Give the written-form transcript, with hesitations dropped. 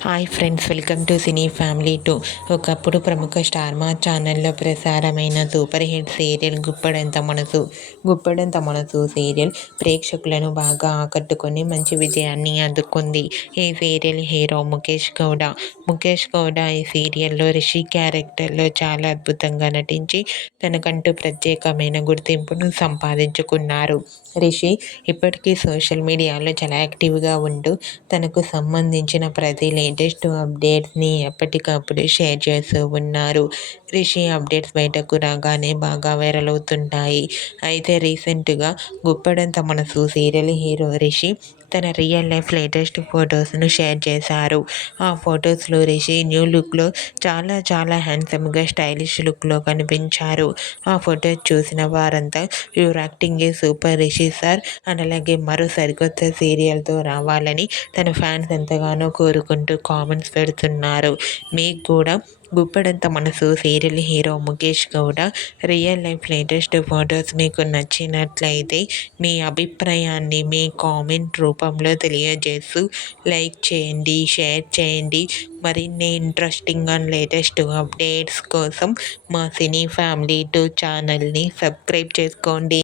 Hi friends, welcome to cine family 2. ఒకప్పుడు ప్రముఖ star మా ఛానల్లో ప్రసారమైన super hit serial Guppedantha Manasu serial ప్రేక్షకులను బాగా ఆకట్టుకొని మంచి విజయాన్ని అందుకుంది. ఈ సీరియల్ హీరో ముఖేష్ గౌడ ఈ సీరియల్లో రిషి క్యారెక్టర్లో చాలా అద్భుతంగా నటించి తనకంటూ ప్రత్యేకమైన గుర్తింపును సంపాదించుకున్నారు. రిషి ఇప్పటికీ సోషల్ మీడియాలో చాలా యాక్టివ్గా ఉంటూ తనకు సంబంధించిన ప్రతి లేటెస్ట్ అప్డేట్స్ని ఎప్పటికప్పుడు షేర్ చేస్తూ ఉన్నారు. రిషి అప్డేట్స్ బయటకు రాగానే బాగా వైరల్ అవుతుంటాయి. అయితే రీసెంట్గా గుప్పెడంత మనసు సీరియల్ హీరో రిషి తన రియల్ లైఫ్ లేటెస్ట్ ఫొటోస్ను షేర్ చేశారు. ఆ ఫొటోస్లో రిషి న్యూ లుక్లో చాలా చాలా హ్యాండ్సమ్గా స్టైలిష్ లుక్లో కనిపించారు. ఆ ఫొటోస్ చూసిన వారంతా your acting is super Rishi sir అని, అలాగే మరో సరికొత్త సీరియల్తో రావాలని తన ఫ్యాన్స్ ఎంతగానో కోరుకుంటూ కామెంట్స్ పెడుతున్నారు. మీకు కూడా Guppedantha Manasu serial hero Mukesh Gowda real life latest photos మీకు నచ్చినట్లయితే మీ అభిప్రాయాన్ని మీ కామెంట్ రూపంలో తెలియజేస్తూ లైక్ చేయండి, షేర్ చేయండి. మరిన్ని ఇంట్రెస్టింగ్ అండ్ లేటెస్ట్ అప్డేట్స్ కోసం మా సినీ ఫ్యామిలీ 2 ఛానల్ని సబ్స్క్రైబ్ చేసుకోండి.